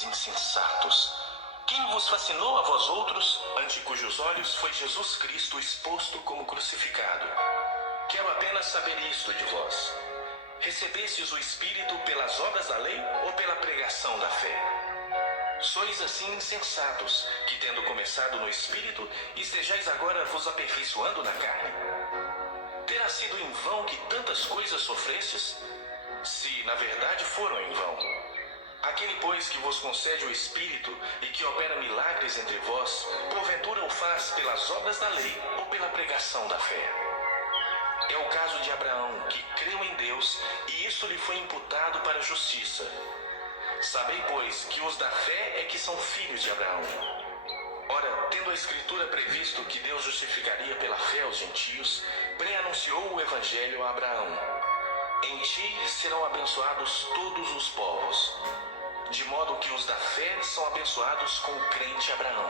homens insensatos! Quem vos fascinou a vós outros, ante cujos olhos foi Jesus Cristo exposto como crucificado? Quero apenas saber isto de vós: recebestes o Espírito pelas obras da lei ou pela pregação da fé? Sois assim insensatos, que tendo começado no Espírito, estejais agora vos aperfeiçoando na carne? Terá sido em vão que tantas coisas sofrestes? Se na verdade foram em vão. Aquele, pois, que vos concede o Espírito e que opera milagres entre vós, porventura o faz pelas obras da lei ou pela pregação da fé? É o caso de Abraão, que creu em Deus, e isto lhe foi imputado para a justiça. Sabei, pois, que os da fé é que são filhos de Abraão. Ora, tendo a Escritura previsto que Deus justificaria pela fé os gentios, pré-anunciou o Evangelho a Abraão: em ti serão abençoados todos os povos. De modo que os da fé são abençoados com o crente Abraão.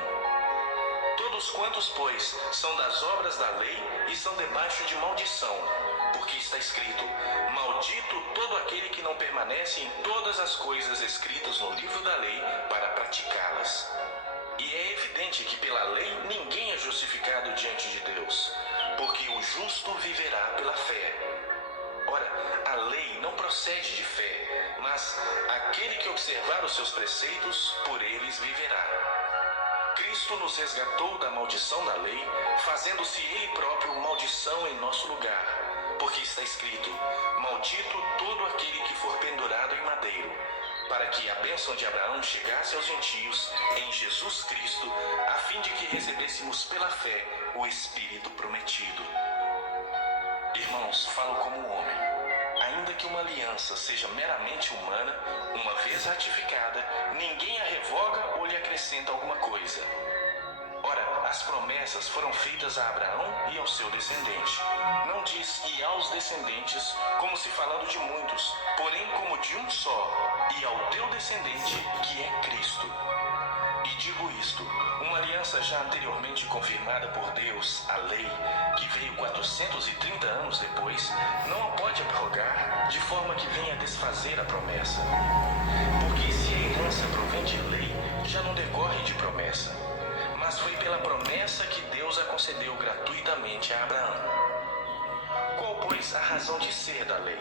Todos quantos, pois, são das obras da lei, estão debaixo de maldição, porque está escrito: maldito todo aquele que não permanece em todas as coisas escritas no livro da lei para praticá-las. E é evidente que pela lei ninguém é justificado diante de Deus, porque o justo viverá pela fé. Ora, a lei não procede de fé, mas aquele que observar os seus preceitos, por eles viverá. Cristo nos resgatou da maldição da lei, fazendo-se Ele próprio maldição em nosso lugar, porque está escrito: maldito todo aquele que for pendurado em madeiro, para que a bênção de Abraão chegasse aos gentios em Jesus Cristo, a fim de que recebêssemos pela fé o Espírito prometido. Irmãos, falo como homem. Ainda que uma aliança seja meramente humana, uma vez ratificada, ninguém a revoga ou lhe acrescenta alguma coisa. Ora, as promessas foram feitas a Abraão e ao seu descendente. Não diz "e aos descendentes", como se falando de muitos, porém como de um só, e ao teu descendente, que é Cristo. E digo isto: uma aliança já anteriormente confirmada por Deus, a lei, que veio 430 anos depois, não a pode abrogar, de forma que venha desfazer a promessa. Porque se a herança provém de lei, já não decorre de promessa, mas foi pela promessa que Deus a concedeu gratuitamente a Abraão. Qual, pois, a razão de ser da lei?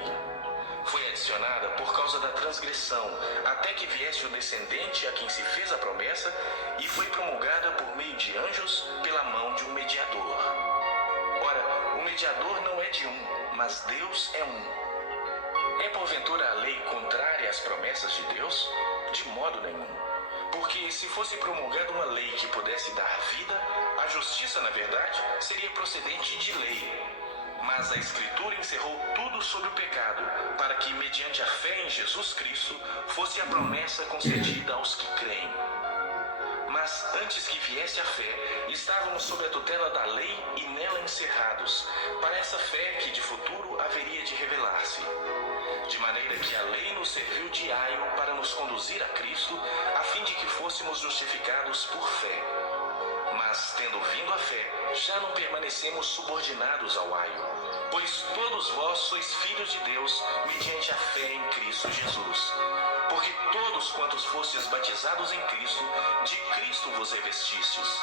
Foi adicionada por causa da transgressão, até que viesse o descendente a quem se fez a promessa, e foi promulgada por meio de anjos pela mão de um mediador. Ora, o mediador não é de um, mas Deus é um. É porventura a lei contrária às promessas de Deus? De modo nenhum. Porque se fosse promulgada uma lei que pudesse dar vida, a justiça, na verdade, seria procedente de lei. Mas a Escritura encerrou tudo sobre o pecado, para que, mediante a fé em Jesus Cristo, fosse a promessa concedida aos que creem. Mas antes que viesse a fé, estávamos sob a tutela da lei e nela encerrados, para essa fé que de futuro haveria de revelar-se. De maneira que a lei nos serviu de aio para nos conduzir a Cristo, a fim de que fôssemos justificados por fé. Mas, tendo vindo a fé, já não permanecemos subordinados ao aio, pois todos vós sois filhos de Deus, mediante a fé em Cristo Jesus. Porque todos quantos fostes batizados em Cristo, de Cristo vos revestistes.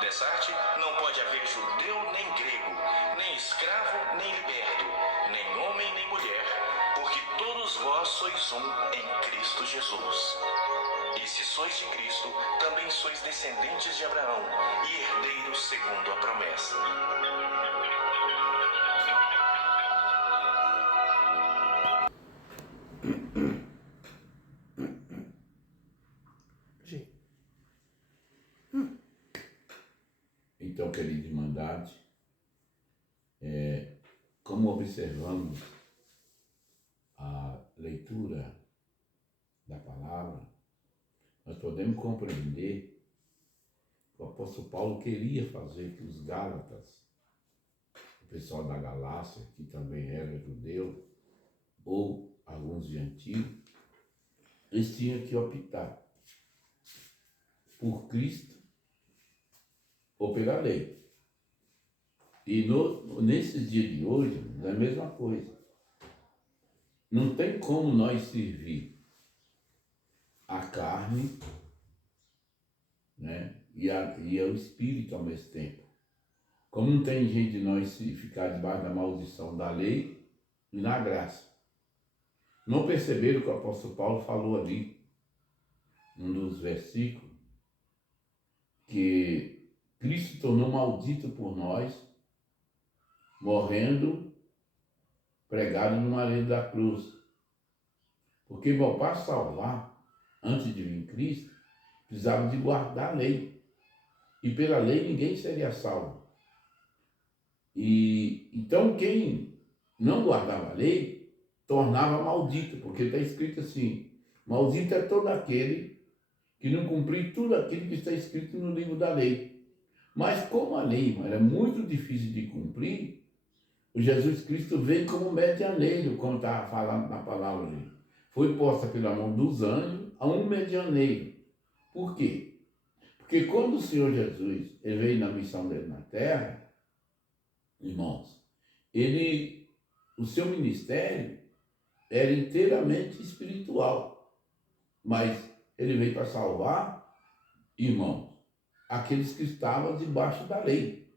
Dessa arte, não pode haver judeu nem grego, nem escravo nem liberto, nem homem nem mulher, porque todos vós sois um em Cristo Jesus. E se sois de Cristo, também sois descendentes de Abraão e herdeiros segundo a promessa. Então, querido irmandade, como observamos a leitura da palavra, nós podemos compreender que o apóstolo Paulo queria fazer que os Gálatas, o pessoal da Galácia, que também era judeu, ou alguns gentios, eles tinham que optar por Cristo ou pela lei. E nesses dias de hoje, é a mesma coisa. Não tem como nós servir a carne, né? E é o espírito ao mesmo tempo. Como não tem jeito de nós ficar debaixo da maldição da lei e na graça. Não perceberam o que o apóstolo Paulo falou ali, num dos versículos, que Cristo se tornou maldito por nós, morrendo pregado no madeiro da cruz. Porque para salvar, antes de vir Cristo, precisava de guardar a lei. E pela lei ninguém seria salvo. E então quem não guardava a lei, tornava maldito, porque está escrito assim, maldito é todo aquele que não cumprir tudo aquilo que está escrito no livro da lei. Mas como a lei era muito difícil de cumprir, o Jesus Cristo veio como medianeiro, como está falando na palavra ali. Foi posta pela mão dos anjos a um medianeiro. Por quê? Porque quando o Senhor Jesus ele veio na missão dele na terra, irmãos, o seu ministério era inteiramente espiritual, mas ele veio para salvar, irmãos, aqueles que estavam debaixo da lei,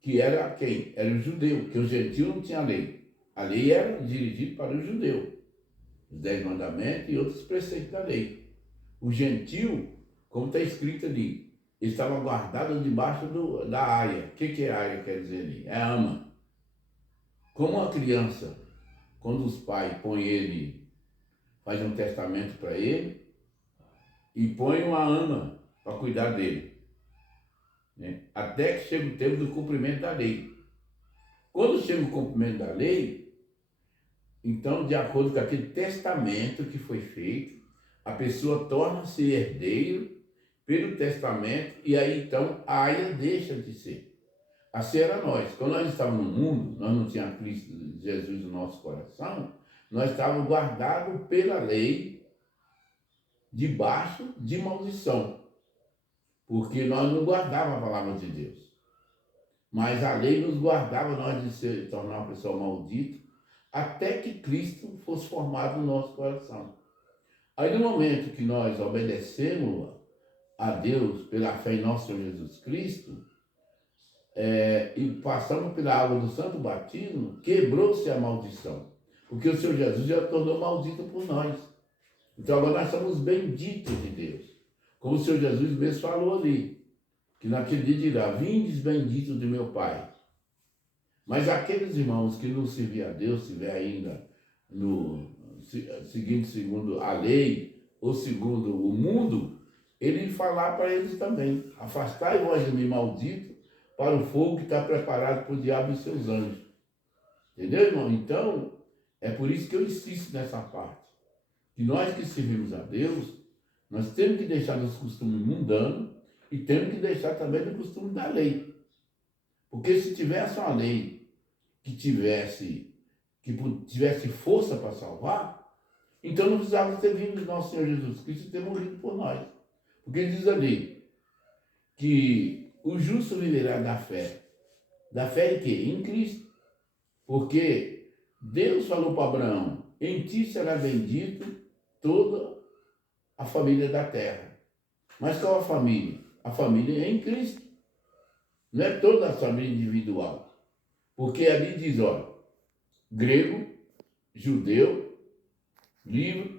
que era quem? Era o judeu, porque o gentio não tinha lei. A lei era dirigida para o judeu, os 10 mandamentos e outros preceitos da lei. O gentio, como está escrito ali, estava guardado debaixo da aia. O que aia quer dizer ali? É ama. Como a criança, quando os pais põem ele, faz um testamento para ele, e põe uma ama para cuidar dele, né? Até que chega o tempo do cumprimento da lei. Quando chega o cumprimento da lei, então, de acordo com aquele testamento que foi feito, a pessoa torna-se herdeiro pelo testamento, e aí então a aia deixa de ser. Assim era nós. Quando nós estávamos no mundo, nós não tínhamos Cristo Jesus no nosso coração, nós estávamos guardados pela lei, debaixo de maldição, porque nós não guardávamos a palavra de Deus. Mas a lei nos guardava nós de se tornar uma pessoa maldita, até que Cristo fosse formado no nosso coração. Aí no momento que nós obedecemos a Deus pela fé em nosso Senhor Jesus Cristo, e passamos pela água do santo batismo, quebrou-se a maldição, porque o Senhor Jesus já tornou maldito por nós. Então agora nós somos benditos de Deus, como o Senhor Jesus mesmo falou ali, que naquele dia dirá, vindes benditos de meu Pai. Mas aqueles irmãos que não serviam a Deus, estiver ainda seguindo segundo a lei ou segundo o mundo, ele falar para eles também, afastai vós de mim, maldito, para o fogo que está preparado para o diabo e seus anjos. Entendeu, irmão? Então, é por isso que eu insisto nessa parte. Que nós que servimos a Deus, nós temos que deixar nos costumes mundanos e temos que deixar também no costume da lei. Porque se tivesse uma lei que tivesse força para salvar, então não precisava ter vindo nosso Senhor Jesus Cristo e ter morrido por nós. Porque diz ali que o justo viverá da fé. Da fé em quê? Em Cristo. Porque Deus falou para Abraão, em ti será bendito toda a família da terra. Mas qual a família? A família é em Cristo. Não é toda a família individual. Porque ali diz, olha, grego, judeu, livre